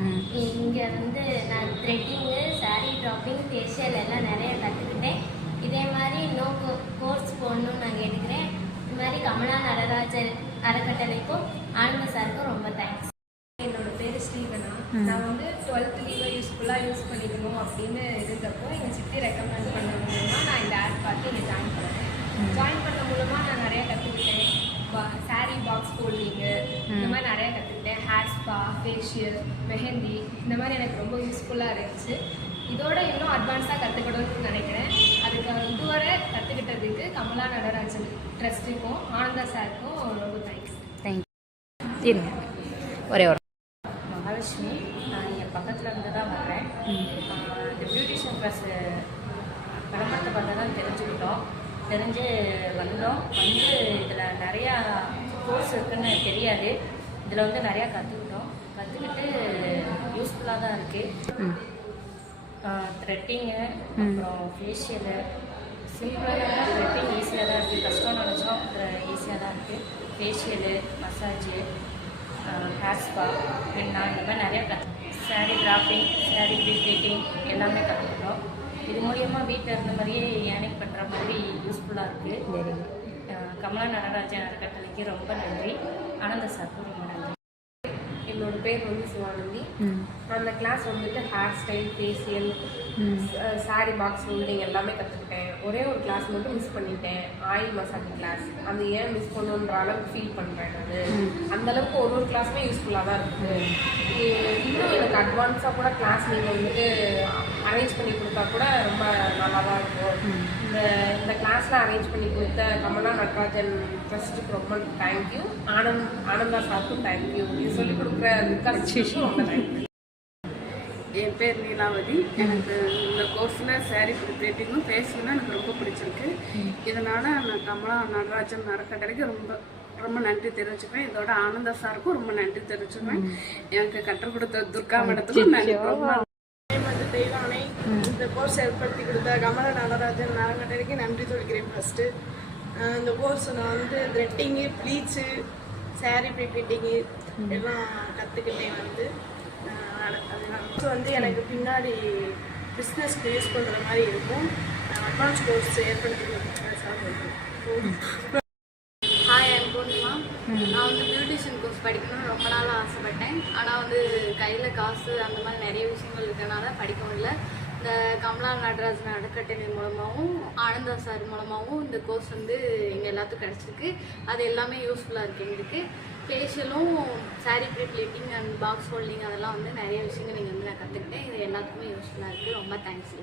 இங்கே வந்து நான் த்ரெட்டிங்கு, சாரீ ட்ராப்பிங், ஃபேஷியல் எல்லாம் நிறைய கற்றுக்கிட்டேன். இதே மாதிரி இன்னும் கோர்ஸ் போடணும்னு நான் கேட்டுக்கிறேன். இது மாதிரி கமலா நடராஜர் அறக்கட்டளைக்கும் ஆனந்த சாருக்கும் ரொம்ப தேங்க்ஸ். என்னோட பேர் ஸ்ரீவனா. நான் வந்து 12th லீவை யூஸ் பண்ணிக்கணும் அப்படின்னு இருந்தப்போ எங்கள் சித்தி ரெக்கமெண்ட் பண்ண மூலமாக நான் இந்த ஆட் பார்த்து இங்கே ஜாயின் பண்ணேன். ஜாயின் பண்ண மூலமாக நான் நிறையா கற்றுக்கிட்டேன். சாரீ பாக்ஸ் ஃபோல்டிங்கு இந்த மாதிரி நிறையா கற்றுக்கிட்டேன். ஹேர் ஸ்பா, ஃபேஷியல், மெஹந்தி இந்த மாதிரி எனக்கு ரொம்ப யூஸ்ஃபுல்லாக இருந்துச்சு. இதோட இன்னும் அட்வான்ஸாக கற்றுக்கணும்னு நினைக்கிறேன். அதுக்கு இதுவரை கற்றுக்கிட்டதுக்கு கமலா நடராஜன் ட்ரஸ்ட்டுக்கும் ஆனந்தா சாருக்கும் ரொம்ப தேங்க்ஸ். தேங்க்யூ. ஒரே ஒரு மகாலட்சுமி, நான் இங்கே பக்கத்தில் இருந்து தான் வர்றேன். இந்த பியூட்டிஷியன் கிளாஸ் விளம்பரத்தை பார்த்தா தான் தெரிஞ்சு வந்தோம். இதில் நிறையா கோர்ஸ் இருக்குதுன்னு தெரியாது. இதில் வந்து நிறையா கற்றுக்கிட்டு யூஸ்ஃபுல்லாக தான் இருக்குது. த்ரெட்டிங்கு, அப்புறம் ஃபேஷியலு, சிம்பிளாக த்ரெட்டிங் ஈஸியாக தான் இருக்குது. கஷ்டம் நினச்சோம், ஈஸியாக தான் இருக்குது. Facial, massage, hair spa, henna இந்த மாதிரி நிறையா சாரீ ட்ராப்பிங், சாரீ ப்ளீட்டிங் எல்லாமே கற்றுக்கிட்டோம். இது மூலியமாக வீட்டில் இருந்த மாதிரியே ஏர்னிங் பண்ணுற மாதிரி யூஸ்ஃபுல்லாக இருக்குது. கமலா நடராஜன் அறக்கட்டளைக்கு ரொம்ப நன்றி. ஆனந்த சாருக்கு ரொம்ப நன்றி. என்னோட பேர் வந்து சிவானந்தி. அந்த கிளாஸ் வந்துட்டு hair style, facial, sari box folding எல்லாமே கற்றுக்கிட்டேன். ஒரே ஒரு கிளாஸ் மட்டும் மிஸ் பண்ணிட்டேன், ஆயில் மசாஜ் கிளாஸ். அது ஏன் மிஸ் பண்ணுன்ற அளவுக்கு ஃபீல் பண்ணுறேன். நான் அந்தளவுக்கு ஒரு கிளாஸுமே யூஸ்ஃபுல்லாக தான் இருக்குது. இன்னும் எனக்கு அட்வான்ஸாக கூட கிளாஸ் நீங்கள் வந்துட்டு அரேஞ்ச் பண்ணி கொடுத்தா கூட ரொம்ப நல்லா தான் இருக்கும். இந்த கிளாஸில் அரேஞ்ச் பண்ணி கொடுத்த கமலா நடராஜன் ட்ரஸ்ட்டுக்கு ரொம்ப தேங்க்யூ. ஆனந்தா சாருக்கும் தேங்க்யூ. இது சொல்லிக் கொடுக்குற ரொம்ப தேங்க்யூ. என் பேர் நீலாவதி. எனக்கு இந்த கோர்ஸில் சாரீ ப்ளீட்டிங்கும் ஃபேஷியலும் எனக்கு ரொம்ப பிடிச்சிருக்கு. இதனால் நான் கமலா நடராஜன் அறக்கட்டளைக்கு ரொம்ப நன்றி தெரிவிச்சுப்பேன். இதோட ஆனந்தா சாருக்கும் ரொம்ப நன்றி தெரிவிச்சுப்பேன். எனக்கு கற்றுக் கொடுத்த துர்கா மேடத்துக்கும் நன்றி. தெய்வானை இந்த கோர்ஸ் ஏற்படுத்தி கொடுத்த கமலா நடராஜன் அறக்கட்டளைக்கு நன்றி சொல்கிறேன். ஃபஸ்ட்டு இந்த கோர்ஸ் நான் வந்து த்ரெட்டிங்கு, ப்ளீச்சு, சாரீ ப்ளீட்டிங்கு எல்லாம் கற்றுக்கிட்டேன். அது எனக்கு பின்னாடி பிஸ்னஸ்க்கு யூஸ் பண்ணுற மாதிரி இருக்கும். அட்வான்ஸ் கோர்ஸ் ஏற்படுத்தி ஹாய், ஐம் பூர்ணிமா. நான் வந்து பியூட்டிஷியன் கோர்ஸ் படிக்கணும்னு ரொம்ப நாளாக ஆசைப்பட்டேன். ஆனால் வந்து கையில் காசு அந்த மாதிரி நிறைய விஷயங்கள் இருக்கனால படிக்க முடியல. இந்த கமலா நடராஜன் அறக்கட்டளை மூலமாகவும் ஆனந்தா சார் மூலமாகவும் இந்த கோர்ஸ் வந்து எங்கள் எல்லாத்துக்கும் கிடச்சிருக்கு. அது எல்லாமே யூஸ்ஃபுல்லாக இருக்குது எங்களுக்கு. ஃபேஷியலும், sari pleating and box holding அதெல்லாம் வந்து நிறைய விஷயங்கள் நீங்கள் வந்து நான் கற்றுக்கிட்டேன். இது எல்லாத்துக்குமே யூஸ்ஃபுல்லாக இருக்குது. ரொம்ப தேங்க்ஸ்.